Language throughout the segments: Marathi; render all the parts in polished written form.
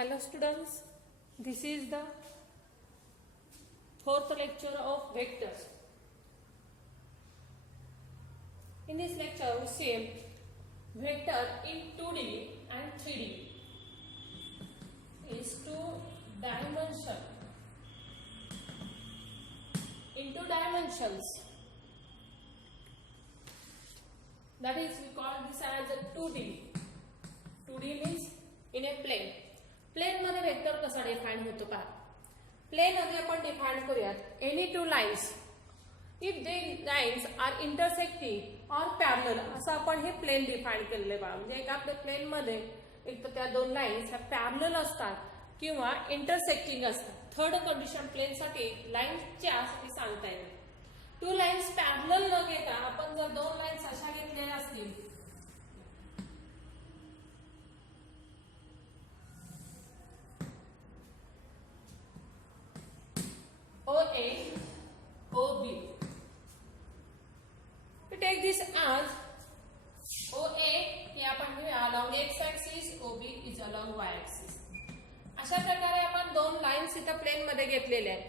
Hello students, this is the fourth lecture of vectors. In this lecture we see vector in 2D and 3D is two dimension. In two dimensions, that is we call this as a 2D. 2D means in a plane. Plane मध्ये वेक्टर कसा डिफाइन होतो पहा. प्लेन मध्ये आपण डिफाइन करूयात any two lines if they lines are intersecting or parallel असं आपण हे प्लेन डिफाइन केलेले पहा. म्हणजे एका आपल्या प्लेन मध्ये एक तर त्या दोन लाइन्स ह्या पॅरलल असतात किंवा इंटरसेक्टिंग असतात. थर्ड कंडिशन प्लेन साठी लाइन्सच्या मी सांगता येईल. टू लाइन्स पॅरलल न घेता आपण जर दोन लाइन्स अशा घेतलेल्या असतील OA, OB. We take this as OA हे आपण घेऊया along x axis, OB is along y axis. अशा प्रकारे आपण दोन लाइन्स इथं प्लेन मध्ये घेतलेल्या आहेत.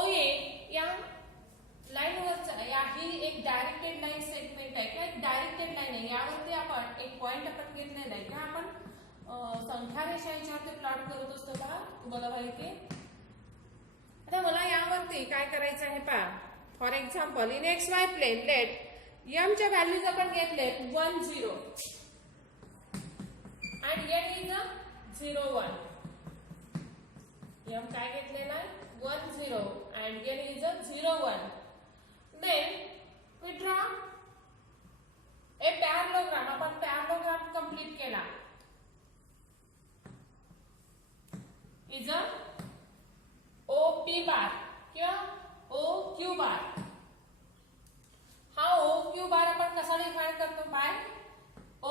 OA या लाइन वरचा या ही एक डायरेक्टेड लाइन सेगमेंट आहे किंवा एक डायरेक्टेड लाइन आहे. यावरती आपण एक पॉइंट आपण घेतलेला आहे किंवा आपण संख्या रेषांच्यावरती प्लॉट करत असतो का तुम्हाला माहिती आहे. आता मला यावरती काय करायचं आहे पहा. For example in X Y plane let M च्या व्हॅल्यूज आपण घेतले 1 0 and n is a 0 1. M काय घेतलेला आहे 1 0 and n is a 0 1. then we draw a parallelogram. आपण parallelogram कंप्लीट केला is a OP bar किंवा OQ bar. हा OQ bar आपण कसा डिफाइन करतो बाय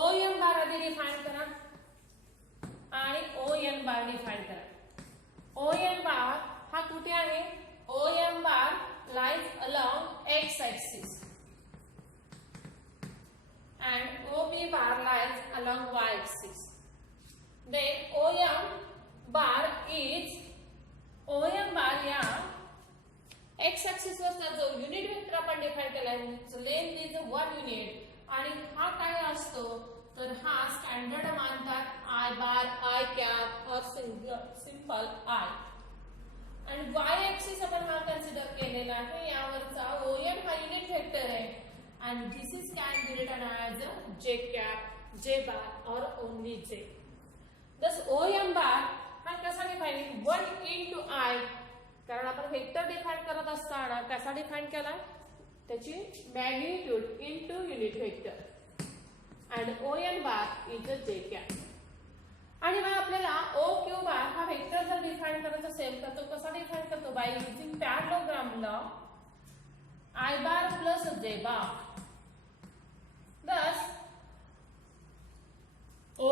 OM बार आधी डिफाइन करा आणि ON बार डिफाइन करा. ON बार हा कुठे आहे. OM bar lies along x axis and OB bar lies along y axis. then OM bar is OM बार या x एक्सिस वरचा जो युनिट वेक्टर आपण डिफाइन केला आहे लेंथ इज 1 युनिट आणि हा काय असतो तर हा स्टँडर्ड मानतात I बार I कॅप और सिंपल I. आणि y एक्सिस आपण हा कन्सिडर केलेला आहे. यावरचा OM हा युनिट वेक्टर आहे and this is can be written as j cap, j bar or only j. thus OM bar हा कसा डिफाइन 1 into I कारण आपण वेक्टर डिफाइन करत असताना कसा डिफाइन केला त्याची magnitude into unit vector and ON bar is a j cap. आणि मग आपल्याला OQ बार हा वेक्टर जर डिफाइन करायचा असेल तर तो कसा डिफाइन करतो by using parallelogram law I bar plus j bar. thus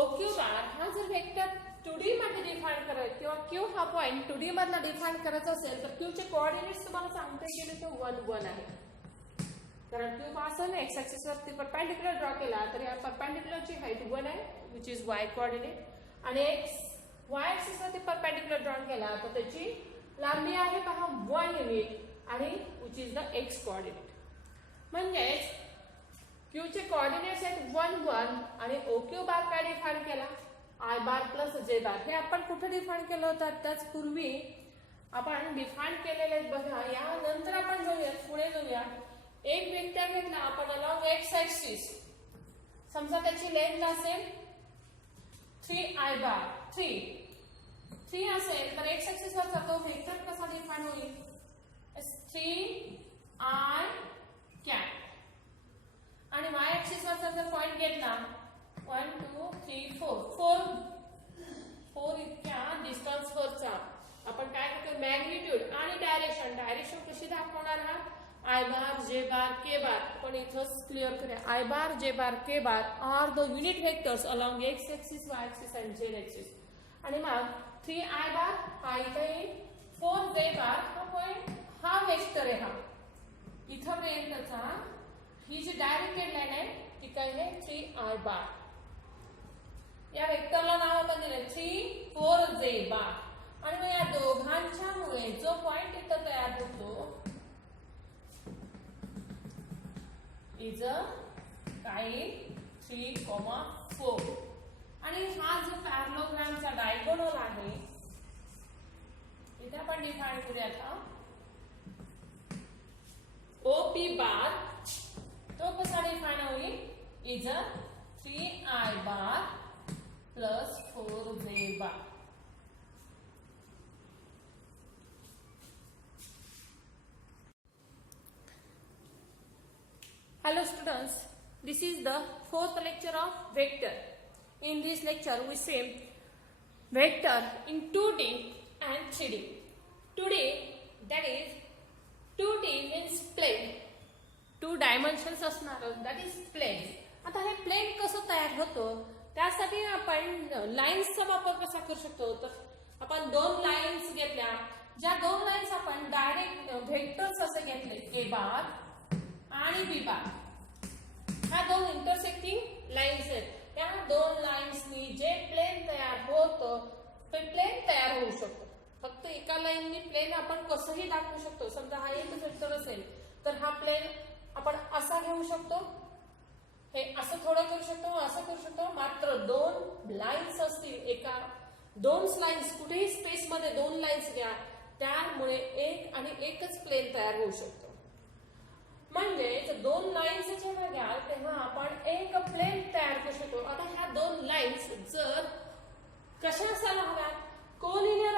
OQ बार हा जर वेक्टर 2D मध्ये डिफाइन करायचं किंवा Q हा पॉइंट 2D मधला डिफाइन करायचा असेल तर Q चे कोऑर्डिनेट्स तुम्हाला सांगता गेले तर 1 1 आहे. कारण Q पासून x एक्सिस वरती परपेंडिक्युलर ड्रॉ केला तर या परपेंडिक्युलरची हाईट 1 आहे which is y कोऑर्डिनेट आणि y एक्सिस वरती परपेंडिक्युलर ड्रॉ केला तर त्याची लांबी आहे पहा 1 युनिट आणि which is the x coordinate. म्हणजे Q चे कोऑर्डिनेट्स आहेत 1 1 आणि OQ बार काय डिफाइन केला I बार प्लस j बार. हे आपण कुठे डिफाइन केलं होतं त्याच पूर्वी आपण डिफाइन केलेले बघा. यानंतर आपण जाऊया पुढे जाऊया. एक वेक्टर घेतला आपण अलॉंग x एक्सिस समजा त्याची लेंथ असेल 3I बार 3 असेल तर x एक्सिस वरचा तो वेक्टर कसा डिफाइन होईल 3I कॅप आणि y एक्सिस वरचा जर पॉइंट घेतला 1 2 3 4 इतक्या डिस्टन्स वरचा आपण काय करतो मॅग्निट्यूड आणि डायरेक्शन कशी दाखवणार हा I bar j bar k बार. पण इथंच क्लिअर करूया I bar j bar k bar are the unit vectors along x axis y axis and z axis. आणि मग 3I बार हा इथे 4j बार हा पॉइंट हा वेक्टर आहे. हा इथं पर्यंतचा ही जी डायरेक्टेड लाइन आहे ती काय आहे 3i बार. या वेक्टरला नाव आपण दिले 3 4j बार. आणि मग या दोघांच्या मुळे जो पॉइंट इथं तयार होतो इज अ टाइप 3, 4. आणि हा जो पॅरलोग्रामचा डायगोनल आहे इथे आपण डिफाइन करूया आता OP बार. तो कसा डिफाइन होईल is a 3i bar plus 4j bar. Hello students, this is the fourth lecture of vector. In this lecture we see vector in 2D and 3D. 2D, that is 2D means plane. 2 dimensions असणार, that is plane. आता हे प्लेन कसं तयार होतं त्यासाठी आपण लाईन्सचा वापर कसा करू शकतो. तर आपण 2 लाईन्स घेतल्या, ज्या 2 लाईन्स आपण डायरेक्ट व्हेक्टर्स असे घेतले A बार आणि B बार. ह्या 2 इंटरसेक्टिंग लाईन्स आहेत. त्या 2 लाईन्सनी जे प्लेन तयार होतं ते प्लेन तयार होऊ शकतं. फक्त एका लाईननी प्लेन आपण कसंही दाखवू शकतो. समजा हा एक वेक्टर असेल तर हा प्लेन आपण असा घेऊ शकतो, हे असं थोडं करू शकतो, असं करू शकतो. मात्र 2 लाईन्स असतील, एका 2 लाईन्स कुठेही स्पेस मध्ये 2 लाईन्स घ्या, त्यामुळे एक आणि एकच प्लेन तयार होऊ शकतो. म्हणजे 2 लाईन्स जेव्हा घ्याल तेव्हा आपण एक प्लेन तयार करू शकतो. आता ह्या 2 लाईन्स जर कशा असायला हव्यात, कोलिनियर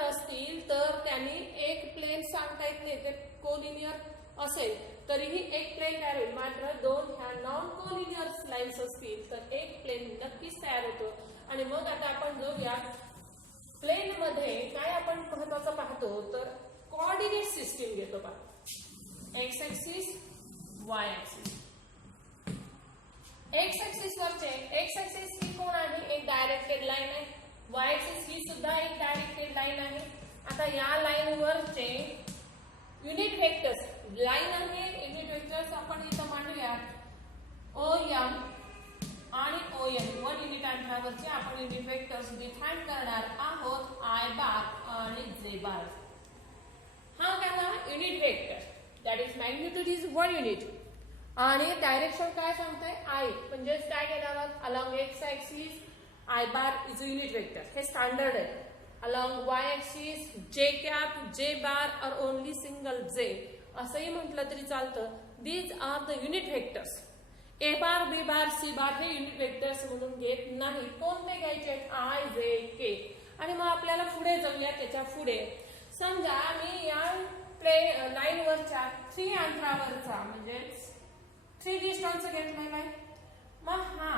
असतील तर त्यांनी एक प्लेन सांगता येत नाही. ते कोलिनियर असेल तरीही एक प्लेन तयार होईल. मात्र 2 ह्या नॉन कोलिनियर लाईन्स असतील तर एक प्लेन नक्कीच तयार होतो. आणि मग आता आपण जाऊया प्लेन मध्ये काय आपण महत्वाचं पाहतो तर कोऑर्डिनेट सिस्टीम घेतो पहा. X axis, Y axis. X axis वरचे एक्स ऍक्सिस ही कोण आहे, एक डायरेक्टेड लाईन आहे. वाय ऍक्सिस ही सुद्धा एक डायरेक्टेड लाईन आहे. आता या लाईन वरचे युनिट व्हेक्टर्स लाईन आहे, युनिट व्हेक्टर्स आपण इथं मांडूया OM आणि ON. 1 युनिट अंतरावरचे आपण युनिट व्हेक्टर्स डिफाइन करणार आहोत I बार आणि J बार. हा झाला unit vector, that is magnitude is 1 unit. आणि डायरेक्शन काय सांगताय I, म्हणजे काय घेणार along X axis I bar is a unit vector. हे स्टँडर्ड आहे. Along Y axis J cap, J bar or only single J असंही म्हटलं तरी चालतं. These are the unit vectors. A bar, B bar, C bar हे युनिट व्हेक्टर्स म्हणून घेत नाही. कोणते घ्यायचे आहेत I, J, K. आणि मग आपल्याला पुढे जाऊया. त्याच्या पुढे समजा मी या लाईन वरच्या 3 अंतरावरचा म्हणजे 3 डिस्टन्स घेतलेला आहे. मग हा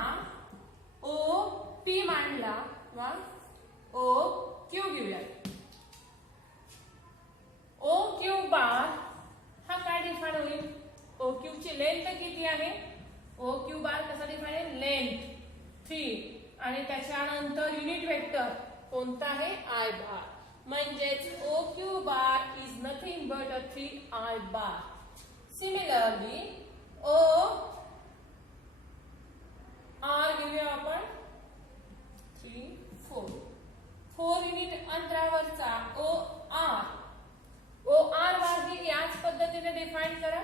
OP मांडला, मग OQ घेऊया. OQ बार हा काय डिफाइन होईल, OQ ची लेंथ किती आहे, OQ बार कसा डिफाइन आहे, लेंथ 3 आणि त्याच्यानंतर युनिट व्हेक्टर कोणता आहे I बार. म्हणजेच OQ bar is nothing but a 3I bar. Similarly OR घेऊया आपण 3, 4 युनिट अंतरावरचा OR बार ही याच पद्धतीने डिफाइन करा.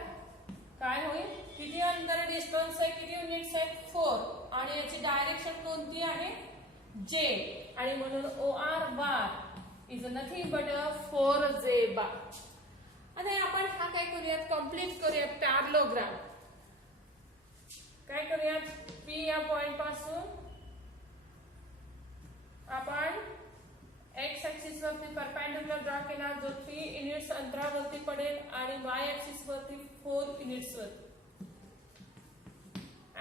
काय होईल, किती अंतर डिस्टन्स आहे, किती युनिट्स आहेत 4 आणि याची डायरेक्शन कोणती आहे J. आणि म्हणून OR bar is nothing but a 4J बार. आता आपण हा काय करूयात, कंप्लीट करूयात पॅरलोग्राम. काय करूयात, P या पॉइंट पासून आपण एक्स ऍक्सिस वरती परपेंडिक्युलर ड्रॉ केला जो 3 युनिट्स अंतरावरती पडेल आणि वाय ऍक्सिस वरती 4 युनिट्स वरती.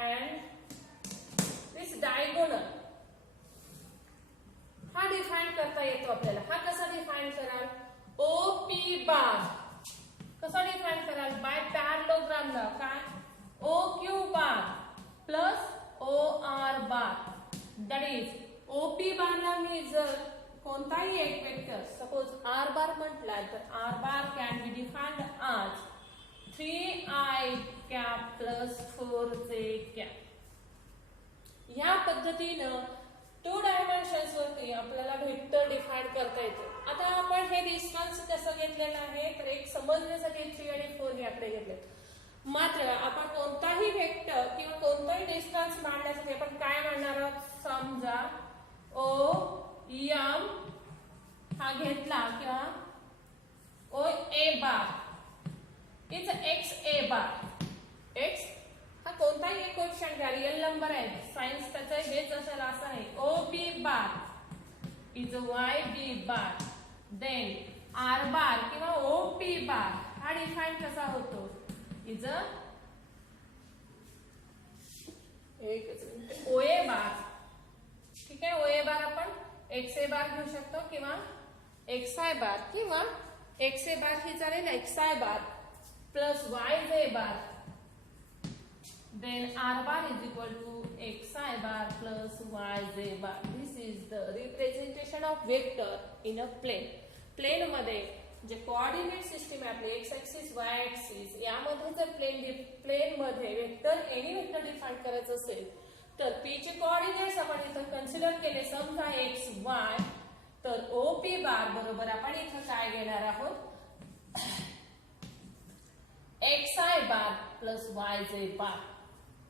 अँड दिस डायगोनल हा डिफाइन करता येतो आपल्याला. हा कसा डिफाइन कराल, OP बार कसा डिफाइन कराल, बाय पॅरलोग्राम ला. काय, OQ bar plus OR bar. That is OP बारला मी जर कोणताही एक वेक्टर सपोज R बार म्हटला तर R bar can be defined as 3I cap plus 4j cap. या पद्धतीनं 2 डायमेन्शन्स वरती आपल्याला व्हेक्टर डिफाइन करता येतो. आता आपण हे डिस्टन्स कसं घेतलेलं आहे तर एक समजण्यासाठी 3 आणि 4 याकडे घेतले. मात्र आपण कोणताही व्हेक्टर किंवा कोणताही डिस्टन्स मांडण्यासाठी आपण काय मांडणार आहोत. समजा ओ एम हा घेतला किंवा O A bar it's X A bar. X हा कोणताही एक कोएफिशिएंट घ्या, रियल नंबर आहे, सायन्स त्याचं हेच असेल असं आहे. O B bar is Y B bar. Then R bar किंवा ओ पी बार हा डिफाइन कसा होतो. Is O A bar. ठीक आहे, ओ ए बार आपण एक्स ए बार घेऊ शकतो किंवा एक्स आय बार किंवा एक्स ए बार ही चालेल X I bar plus y जे बार. Then r bar is equal to xi bar plus yj bar. This is the representation of vector in a plane. Plane मध्ये जे कोऑर्डिनेट सिस्टीम आहे आपली x ऍक्सिस y ऍक्सिस यामध्ये जर प्लेन मध्ये वेक्टर एनी वेक्टर डिफाइन करायचं असेल तर p चे कोऑर्डिनेट्स आपण इथं कन्सिडर केले. समजा x y तर OP बार बरोबर आपण इथं काय घेणार आहोत xi बार प्लस yj बार.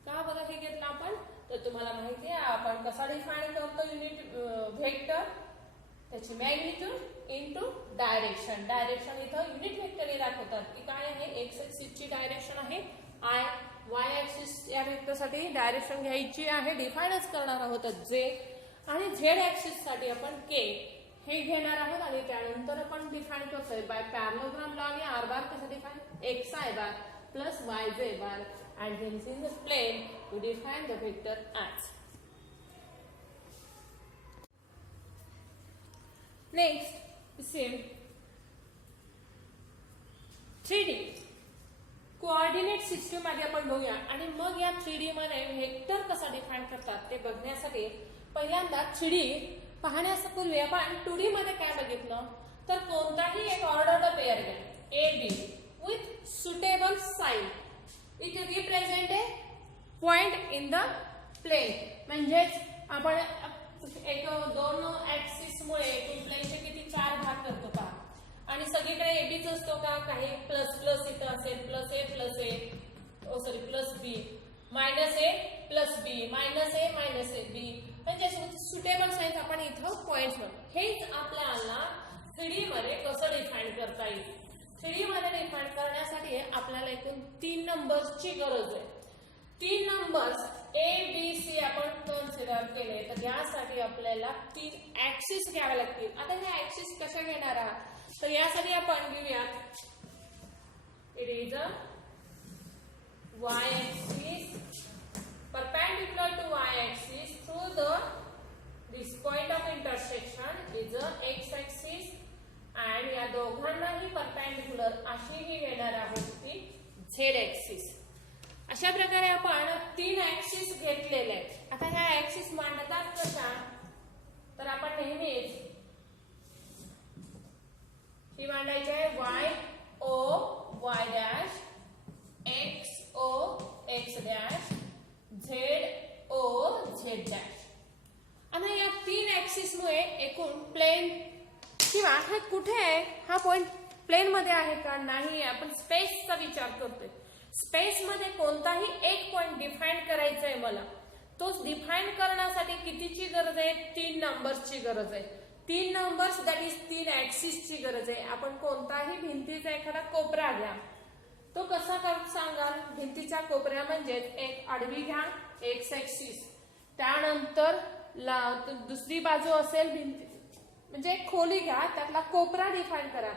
का बरं हे घेतलं आपण तर तुम्हाला माहिती आहे आपण कसा डिफाइन करतो युनिट व्हेक्टर. त्याची मॅग्निट्यूड इनटू डायरेक्शन. डायरेक्शन इथं युनिट व्हेक्टरने दाखवतात की काय आहे. एक्स ऍक्सिस ची डायरेक्शन आहे आय, वाय ऍक्सिस या व्हेक्टरसाठी डायरेक्शन घ्यायची आहे डिफाइनच करणार आहोत जे, आणि झेड ऍक्सिस साठी आपण के हे घेणार आहोत आणि त्यानंतर आपण डिफाइन करतोय बाय पॅरलोग्राम लॉ आणि आर बार कसा define X I bar plus y जे बार. And then in the plane we define the vector as. Next, same 3D coordinate system मध्ये आपण बघूया आणि मग या 3D मध्ये व्हेक्टर कसा डिफाइन करतात ते बघण्यासाठी पहिल्यांदा 3D पाहण्यापूर्वी आपण 2D मध्ये काय बघितलं तर कोणताही एक ऑर्डर्ड पेअर घ्या AB with suitable sign. It represent a point in the plane. म्हणजेच आपण एक दोन ऍक्सिस मुळे प्लेनचे किती 4 भाग करतो का आणि सगळीकडे एबीच असतो का. काही प्लस प्लस इथं असेल plus A plus A sorry plus B minus A plus B minus A minus A B. म्हणजे सुटेबल साईन्स आपण इथं पॉइंट म्हणतो. हेच आपल्याला 3D मध्ये कसं डिफाइन करता येईल. 3D मध्ये डिफाइन करण्यासाठी आपल्याला एकूण 3 नंबर्सची गरज आहे. 3 नंबर्स ए बी सी आपण कन्सिडर केले तर यासाठी आपल्याला 3 ऍक्सिस घ्यावे लागतील. आता हे ऍक्सिस कशा घेणार आहात तर यासाठी आपण घेऊयात it is a Y axis perpendicular to Y axis through the this point of intersection is a X axis आणि या दोघांनाही परपेंडिक्युलर अशी ही घेणार आहोत ती झेड ऍक्सिस. अशा प्रकारे आपण 3 ऍक्सिस घेतलेले आहेत. आता ह्या ऍक्सिस मांडतात कशा तर आपण नेहमीच ही मांडायची आहे Y O Y dash X O X dash Z O Z dash. आणि या 3 ऍक्सिस मुळे एकूण प्लेन किंवा हे कुठे आहे हा पॉइंट प्लेन मध्ये आहे का नाही. आपण स्पेसचा विचार करतोय. स्पेस मध्ये कोणताही एक पॉइंट डिफाइन करायचा आहे मला. तो डिफाइन करण्यासाठी कितीची गरज आहे 3 नंबर्सची गरज आहे. 3 नंबर्स दॅट इज 3 ऍक्सिसची गरज आहे. आपण कोणताही भिंतीचा एखादा कोपरा घ्या तो कसा सांगाल. भिंतीच्या कोपऱ्या म्हणजे एक आडवी घ्या एक्स ऍक्सिस त्यानंतर दुसरी बाजू असेल भिंती म्हणजे एक खोली घ्या त्यातला कोपरा डिफाइन करा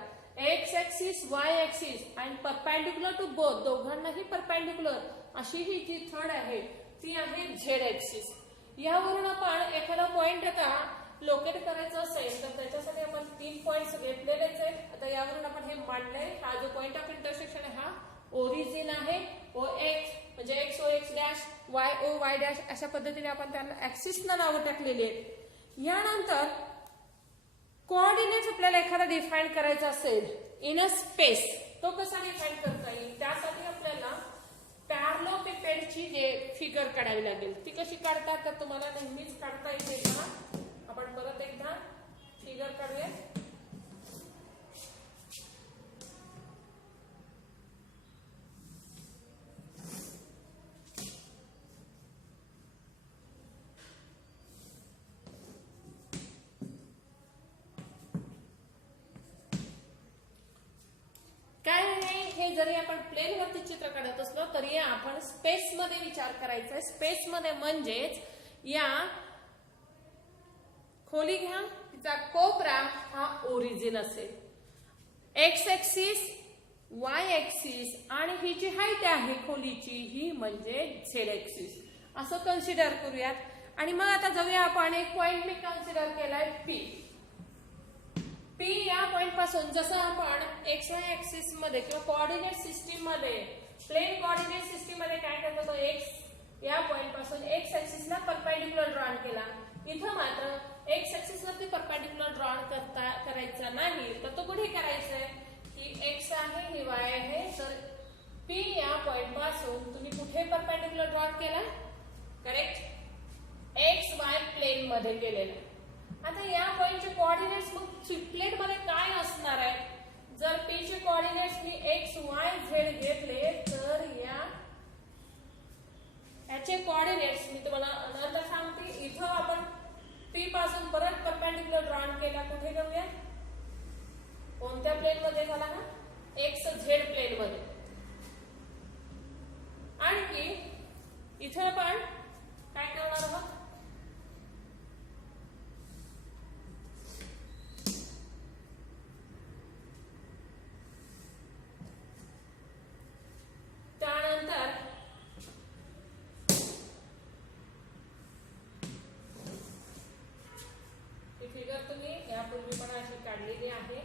X axis Y axis and perpendicular to both दोघांनाही परपेंडिक्युलर अशी ही जी थर्ड आहे ती आहे झेड ऍक्सिस. यावरून आपण एखादा पॉइंट आता लोकेट करायचं असेल तर त्याच्यासाठी आपण 3 पॉइंट्स घेतलेलेच आहेत. आता यावरून आपण हे मांडलंय. हा जो पॉइंट ऑफ इंटरसेक्शन आहे हा ओरिजिन आहे ओ एक्स म्हणजे x O X dash Y O Y dash अशा पद्धतीने आपण त्यांना ऍक्सिसना नावं टाकलेली आहेत. यानंतर कोऑर्डिनेट्स आपल्याला एखादा डिफाइन करायचा असेल इन अ स्पेस तो कसा डिफाइन करता येईल त्यासाठी आपल्याला त्याची जे फिगर काढावी लागेल ती कशी काढतात तर तुम्हाला नेहमीच काढता येते का. आपण परत एकदा फिगर काढूया. काय आहे हे, जरी आपण प्लेन वरती चित्र काढत असलो तरी आपण स्पेस मध्ये विचार करायचा आहे. स्पेस मध्ये म्हणजेच या खोली घ्या, तिचा कोपरा हा ओरिजिन असेल. एक्स ऍक्सिस, वाय ऍक्सिस आणि ही जी हाईट आहे खोलीची ही म्हणजे झेड ऍक्सिस असं कन्सिडर करूयात. आणि मग आता जाऊया आपण एक पॉइंट मी कन्सिडर केलाय पी. पी या पॉइंट पासून जसं आपण एक्स वाय ऍक्सिस मध्ये किंवा कोऑर्डिनेट सिस्टीम मध्ये प्लेन कोऑर्डिनेट सिस्टीम मध्ये काय करतो तो एक्स या पॉइंट पासून एक्स ऍक्सिसला परपेंडिक्युलर ड्रॉ केला. इथं मात्र एक्स ऍक्सिस वरती परपेंडिक्युलर ड्रॉ करायचा नाही तर तो कुठे करायचा आहे की एक्स आहे ही वाय आहे. तर पी या पॉइंट पासून तुम्ही कुठे परपेंडिक्युलर ड्रॉ केला, करेक्ट एक्स वाय प्लेन मध्ये केलेला. आता या पॉइंटचे कोऑर्डिनेट्स मग ट्रिपलेट मध्ये काय असणार आहे. जर पी चे कोऑर्डिनेट्स मी एक्स वाय झेड घेतले तर याचे कोऑर्डिनेट्स मी तुम्हाला नंतर सांगते. इथं आपण पी पासून परत परपेंडिक्युलर ड्रॉ केला, कुठे करूया, कोणत्या प्लेन मध्ये झाला ना, एक्स झेड प्लेन मध्ये. आणखी इथं आपण काय करणार आहोत, त्यानंतर ही फिगर तुम्ही यापूर्वी पण अशी काढलेली आहे.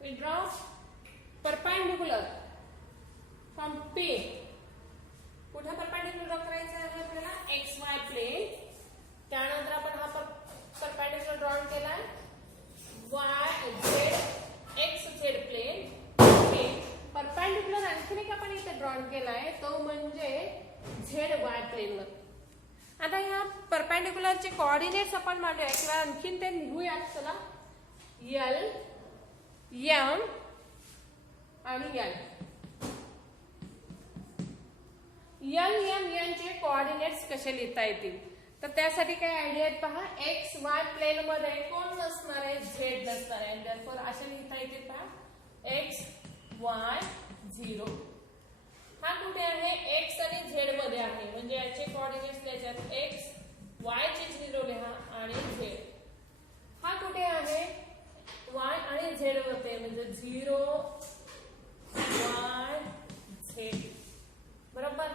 We draw perpendicular from P. कुठे परपेंडिक्युलर ड्रॉ करायचा आहे आपल्याला, एक्स वाय प्लेन. त्यानंतर आपण हा परपेंडिक्युलर ड्रॉ केला Y Z X Z plane. Perpendicular आणखीन एक आपण इथे ड्रॉ केलाय तो म्हणजे झेड वाय प्लेन वर. आता या परपेंडिक्युलरचे कोऑर्डिनेट्स आपण मांडूया किंवा आणखीन ते लिहूयात. चला, एल एम आणि एल. एल एम एन चे कोऑर्डिनेट्स कसे लिहिता येतील तर त्यासाठी काय आयडिया आहेत पहा. एक्स वाय प्लेन मध्ये कोण नसणार आहे, झेड नसणार आहे. देयरफॉर असे लिहिता येतील पहा, एक्स वाय 0. हा कुठे आहे, एक्स आणि झेड मध्ये आहे म्हणजे याचे कोऑर्डिनेट्स लिहायचे एक्स वाय चे 0 लिहा आणि झेड. हा कुठे आहे, वाय आणि झेड वरती म्हणजे 0 वाय झेड, बरोबर.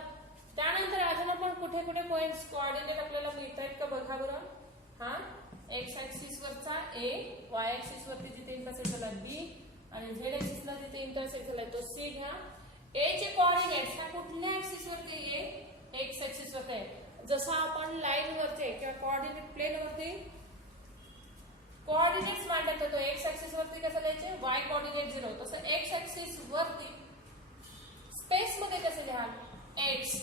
त्यानंतर अजून आपण कुठे कुठे पॉइंट्स कोऑर्डिनेट आपल्याला मिळत आहेत का बघा बरं. हा एक्स ऍक्सिस वरचा ए, वाय ऍक्सिस वरती जिथे इंटरसेक्ट झाला बी आणि झेड ऍक्सिस ला जिथे इंटरसेक्ट झाला तो सी घ्या. ए चे कोऑर्डिनेट्स हा कुठल्या ऍक्सिस वरती आहे, एक्स ऍक्सिस वरती आहे. जसं आपण लाईन वरती किंवा कोऑर्डिनेट प्लेन वरती कोऑर्डिनेट्स मांडत होतो, एक्स ऍक्सिस वरती कसं लिहायचे, वाय कोऑर्डिनेट 0, तसं एक्स ऍक्सिस वरती स्पेस मध्ये कसं लिहाल, एक्स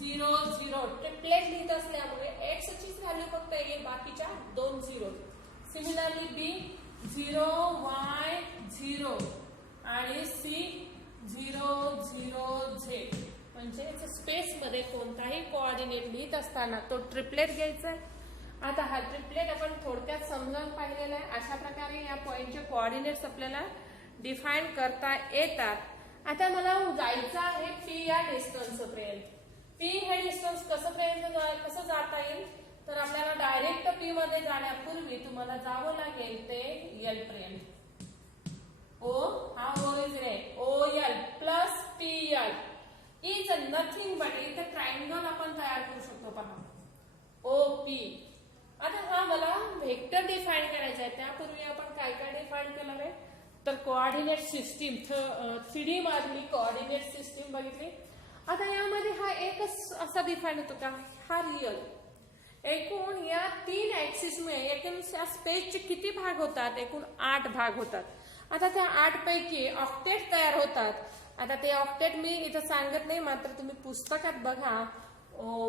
0 0 ट्रिपलेट लिहित असल्यामुळे एक्स ची व्हॅल्यू फक्त येईल, बाकीच्या 2 0. सिमिलरली बी 0 वाय 0 आणि सी 0 0 झेड. म्हणजे स्पेस मध्ये कोणताही कोऑर्डिनेट लिहित असताना तो ट्रिपलेट घ्यायचा. आता हा ट्रिपलेट आपण थोडक्यात समजावून पाहिलेला आहे. अशा प्रकारे या पॉइंटचे कोऑर्डिनेट्स आपल्याला डिफाइन करता येतात. आता मला जायचं आहे पी या डिस्टन्स पर्यंत. पी हे डिस्टन्स कसं जाता येईल, तर आपल्याला डायरेक्ट पी मध्ये जाण्यापूर्वी तुम्हाला जावं लागेल ते एल पर्यंत. ओ हा ओरिजिन आहे, O L plus P L is nothing but, इथे ट्रायंगल आपण तयार करू शकतो पहा, ओ पी. आता हा मला व्हेक्टर डिफाइन करायचा आहे. त्यापूर्वी आपण काय काय डिफाइन केलं आहे, तर कोऑर्डिनेट सिस्टीम 3D मधली कोऑर्डिनेट सिस्टीम बघितली. आता यामध्ये हा एकच असा डिफाइन होतो का, हा रियल. एकूण या 3 ऍक्सिस मुळे एकूण या स्पेसचे किती भाग होतात, एकूण 8 भाग होतात. आता त्या 8 पैकी ऑक्टेट तयार होतात. आता ते ऑक्टेट मी इथं सांगत नाही, मात्र तुम्ही पुस्तकात बघा.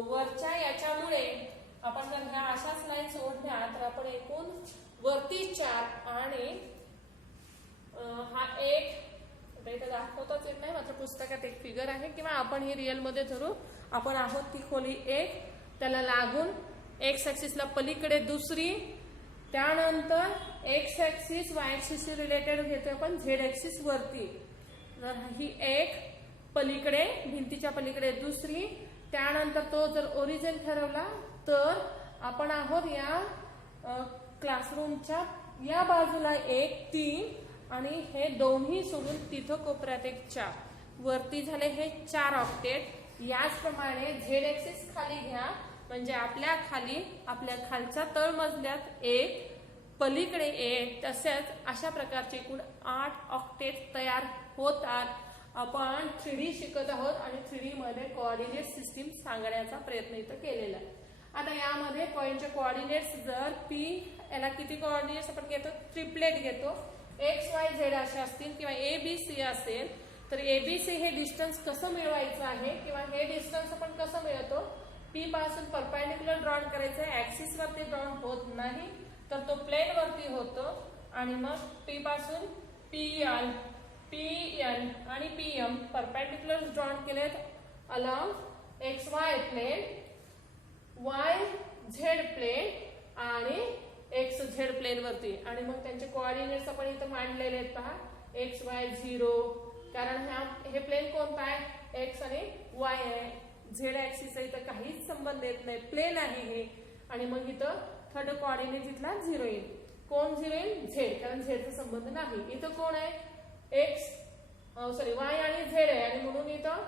वरच्या याच्यामुळे आपण जर ह्या अशाच लाईन्स ओढल्या तर आपण एकूण वरती 4 आणि हा एक इथं दाखवताच येत नाही, मात्र पुस्तकात एक फिगर आहे, किंवा आपण ही रिअल मध्ये धरू. आपण आहोत ती खोली 1, त्याला लागून एक्स ऍक्सिसला पलीकडे दुसरी, त्यानंतर x axis Y axis related घेतो आपण झेड ऍक्सिस वरती. तर ही एक पलीकडे भिंतीच्या पलीकडे दुसरी, त्यानंतर तो जर ओरिजिन ठरवला तर आपण आहोत या क्लासरूमच्या या बाजूला 1 3 आणि हे दोन्ही सोडून तिथं कोपऱ्यात एक 4. वरती झाले हे 4 ऑक्टेट. याचप्रमाणे झेड ऍक्सिस खाली घ्या, म्हणजे आपल्या खालच्या तळमजल्यात 1, पलीकडे 1, तसेच अशा प्रकारचे एकूण 8 ऑक्टेट तयार होतात. आपण 3D शिकत आहोत आणि 3D मध्ये कोऑर्डिनेट सिस्टीम सांगण्याचा प्रयत्न इथं केलेला आहे. आता यामध्ये पॉइंटचे कोऑर्डिनेट्स जर पी याला किती कोऑर्डिनेट्स आपण घेतो, ट्रिपलेट घेतो. एक्स वाय झेड असे असतील किंवा ए बी सी असेल तर ए बी सी हे डिस्टन्स कसं मिळवायचं आहे, किंवा हे डिस्टन्स आपण कसं मिळवतो, पी पासून परपेंडिक्युलर ड्रॉन करायचं आहे. ऍक्सिस वरती ड्रॉन होत नाही तर तो प्लेन वरती होतो. आणि मग पी पासून पी एल आणि पी एम परपेंडिक्युलर ड्रॉन केलेत along X Y plane, Y Z plane आणि एक्स झेड प्लेन वरती. आणि मग त्यांचे कोऑर्डिनेट्स आपण इथं मांडलेले आहेत पहा, एक्स वाय 0, कारण हे प्लेन कोणता आहे, एक्स आणि वाय आहे. झेड ऍक्सिस इथं काहीच संबंध येत नाही, प्लेन आहे हे. आणि मग इथं थर्ड कोऑर्डिनेट इथला 0 येईल. कोण 0 येईल, झेड, कारण झेडचा संबंध नाही. इथं कोण आहे, वाय आणि झेड आहे, आणि म्हणून इथं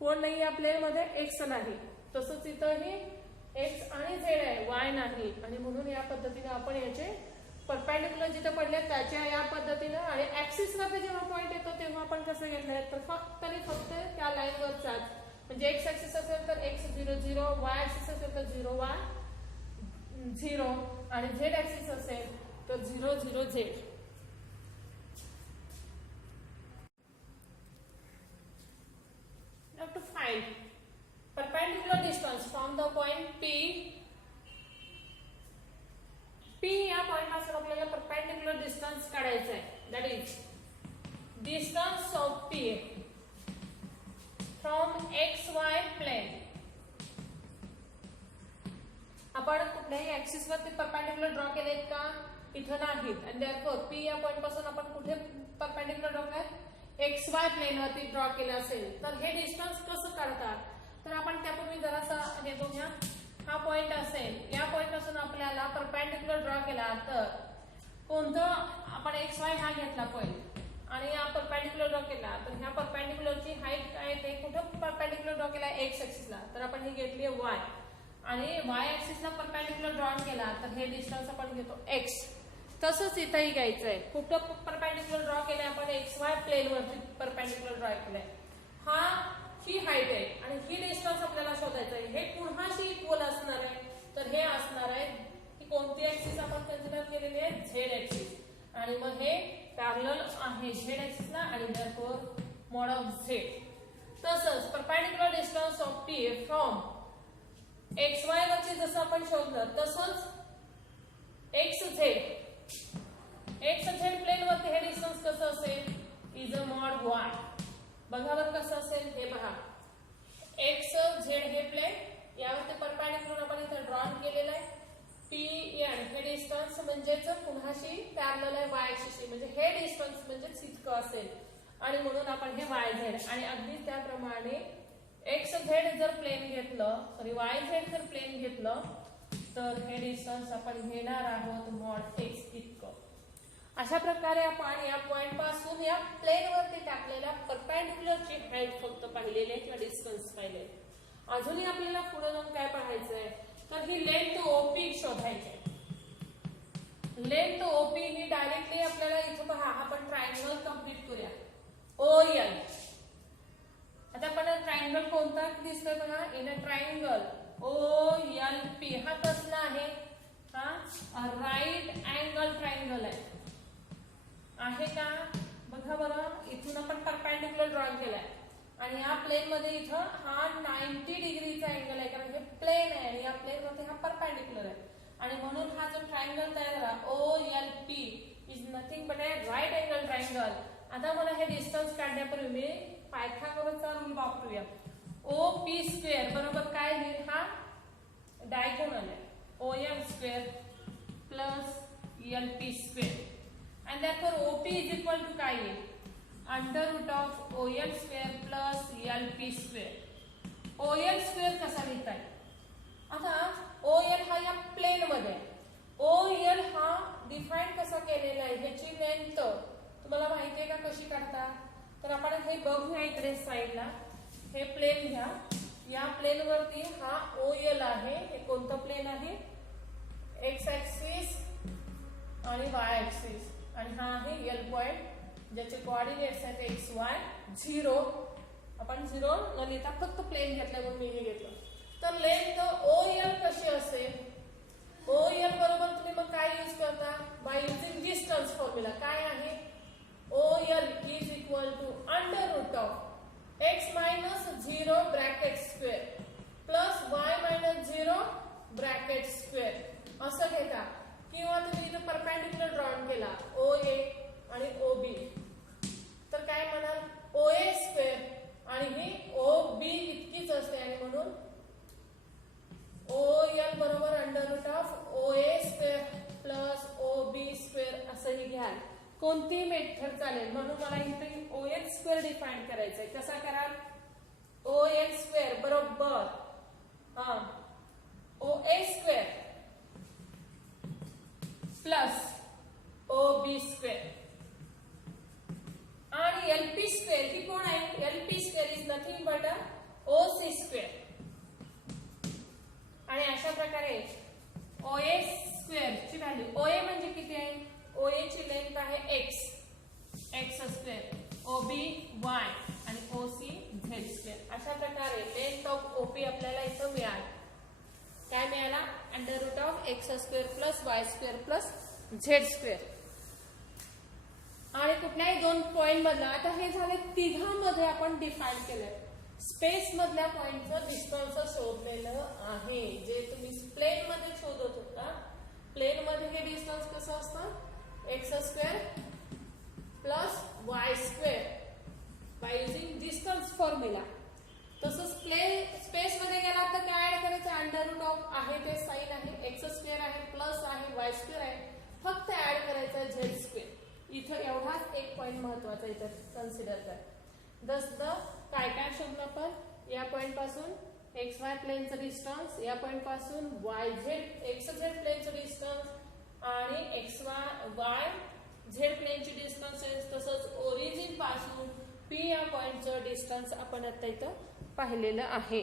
कोण नाही या प्लेन मध्ये, एक्स नाही. तसंच इथंही एक्स आणि झेड आहे, वाय नाही. आणि म्हणून या पद्धतीने आपण याचे परपेंडिक्युलर जिथे पडले त्याच्या या पद्धतीने, आणि ऍक्सिस वरती जेव्हा पॉइंट येतो तेव्हा आपण कसं घेतलंय, तर फक्त त्या लाईन वरचाच, म्हणजे एक्स ऍक्सिस असेल तर एक्स 0 0, वाय ऍक्सिस असेल तर 0 वाय 0, आणि झेड ऍक्सिस असेल तर 0 0 Z. Now to find perpendicular distance from the point P. P या पॉइंट पासून आपल्याला परपेंडिक्युलर डिस्टन्स काढायचा आहे. That is distance of P from x Y plain. आपण कुठल्याही ऍक्सिस वरती परपेंडिक्युलर ड्रॉ केलेत का, इथं नाहीत. आणि देअरफॉर P या पॉइंट पासून आपण कुठे परपेंडिक्युलर ड्रॉ केलं, एक्स वाय प्लेन वरती ड्रॉ केलं असेल तर हे डिस्टन्स कसं काढतात, तर आपण त्यापूर्वी जरासा हे बघूया. हा पॉइंट असेल, या पॉइंट पासून आपल्याला परपेंडिक्युलर ड्रॉ केला तर कोणतं, आपण एक्स वाय हा घेतला पॉइंट आणि या परपेंडिक्युलर ड्रॉ केला तर ह्या परपेंडिक्युलरची हाईट काय ते कुठं परपेंडिक्युलर ड्रॉ केला, एक्स ऍक्सिसला, तर आपण ही घेतली वाय. आणि वाय ऍक्सिसला परपेंडिक्युलर ड्रॉ केला तर हे डिस्टन्स आपण घेतो एक्स. तसंच इथंही घ्यायचं आहे, कुठं परपेंडिक्युलर ड्रॉ केले आपण, एक्स वाय प्लेन वरती परपेंडिक्युलर ड्रॉ केलाय. ही हाईट आहे आणि ही डिस्टन्स आपल्याला शोधायचं आहे. हे कुणाशी इक्वल असणार आहे, तर हे असणार आहे, ही कोणती ऍक्सिस आपण कन्सिडर केलेली आहे, झेड ऍक्सिस. आणि मग हे पॅरलल आहे झेड ऍक्सिसला आणि देअरफॉर मॉड ऑफ झेड. तसंच perpendicular distance of P from x Y वरची जसं आपण शोधलं तसंच एक्स झेड प्लेन वरती हे डिस्टन्स कसं असेल, इज अ मॉड वाय. बघा बरं कसं असेल हे बघा, एक्स झेड हे प्लेन, यावरती परपेंडिक्युलर आपण इथे ड्रॉन केलेलं आहे. पी एन हे डिस्टन्स म्हणजेच कुणाशी पॅरलल आहे, वाय ऍक्सिसशी, म्हणजे हे डिस्टन्स म्हणजेच इतकं असेल. आणि म्हणून आपण हे वाय झेड आणि अगदी त्याप्रमाणे एक्स झेड जर प्लेन घेतलं सॉरी वाय झेड जर प्लेन घेतलं तर हे डिस्टन्स आपण घेणार आहोत मॉड एक्स इतकं. अशा प्रकारे आपण या पॉइंट पासून या प्लेन वरती टाकलेल्या परपेंडिक्युलरची हाईट फक्त पाहिलेली आहे किंवा डिस्टन्स पाहिले. अजूनही आपल्याला पुढे जाऊन काय पाहायचंय तर ही लेंथ ओपी शोधायची आहे. लेंथ ओपी ही डायरेक्टली आपल्याला इथं पहा आपण ट्रायंगल कंप्लीट करूया. ओ एल आता आपण ट्रायंगल कोणता दिसतोय बघा in a triangle O L P हा कसला आहे हा राईट अँगल ट्रायंगल आहे का बघा बरं. इथून आपण परपेंडिक्युलर ड्रॉइंग केलाय आणि या प्लेन मध्ये इथं हा 90 डिग्रीचा अँगल आहे कारण हे प्लेन आहे आणि या प्लेन मध्ये हा परपेंडिक्युलर आहे आणि म्हणून हा जो ट्रायंगल तयार झाला O L P is nothing but a right angle triangle. आता मला हे डिस्टन्स काढण्यापूर्वी मी पायथागोरसचा रूल वापरूया. ओ पी स्क्वेअर बरोबर काय होईल हा डायगोनल आहे O M square plus L P square and therefore OP is equal to काय येईल under root of OL square plus LP square. OL square कसा लिहिता येईल आता OL हा या प्लेन मध्ये OL हा डिफाईन कसा केलेला आहे ह्याची लेंथ तुम्हाला माहिती आहे का कशी काढता तर आपण हे बघूया इकडे साईडला हे प्लेन घ्या. या प्लेन वरती हा OL आहे. हे कोणतं प्लेन आहे एक्स ऍक्सिस आणि वाय ऍक्सिस आणि हा आहे एल पॉइंट ज्याचे कोऑर्डिनेट्स आहेत एक्स वाय 0. आपण 0 न लिहिता फक्त प्लेन घेतलं म्हणून मी हे घेतलं. तर लेंथ OL कशी असेल OL बरोबर तुम्ही मग काय यूज करता बाय युजिंग डिस्टन्स फॉर्म्युला काय आहे OL is equal to under root of X minus 0 bracket square plus Y minus 0 bracket square असं घेता किंवा तुम्ही इथं परपेंडिक्युलर ड्रॉइंग केला ओ ए आणि ओ बी तर काय म्हणाल ओ ए स्क्वेअर आणि ही ओ बी इतकीच असते आणि म्हणून ओ एल बरोबर under root of O A square plus O B square असंही घ्याल. कोणती मेथड चालेल म्हणून मला इथे ओ एल स्क्वेअर डिफाईन करायचंय. कसा कराल ओ एल स्क्वेअर बरोबर हा O A square plus O B square आणि एलपी स्क्वेअर ही कोण आहे LP square is nothing but a O C square. आणि अशा प्रकारे ओ ए स्क्वेअर ची व्हॅल्यू ओ ए म्हणजे किती आहे ओ ए ची लेंथ आहे X square O B Y आणि ओ सी झेड स्क्वेअर. अशा प्रकारे लेंथ ऑफ ओपी आपल्याला इथं मिळाल काय मिळाला under root of X square plus Y square plus Z square. आणि कुठल्याही दोन पॉइंट मधला आता हे झाले तिघांमध्ये आपण डिफाईन केलंय. स्पेस मधल्या पॉइंटचं डिस्टन्स शोधलेलं आहे जे तुम्ही प्लेन मध्ये शोधत होता. प्लेन मध्ये हे डिस्टन्स कसं असतं x square plus Y square by using distance formula. तसंच स्पेस मध्ये गेला तर काय ऍड करायचं अंडर रूट ऑफ आहे ते साइन आहे एक्स स्क्वेअर आहे प्लस आहे वाय स्क्वेअर आहे फक्त ऍड करायचं झेड स्क्वेअर. इथं एवढाच एक पॉइंट महत्वाचा इथं कन्सिडर कर. काय काय शोधलं आपण या पॉइंट पासून एक्स वाय प्लेनचं डिस्टन्स या पॉइंट पासून वाय झेड एक्स झेड प्लेनचं डिस्टन्स आणि एक्स वाय झेड प्लेनची डिस्टन्स तसंच ओरिजिन पासून पी या पॉइंटचं डिस्टन्स आपण आता इथं पाहिलेलं आहे.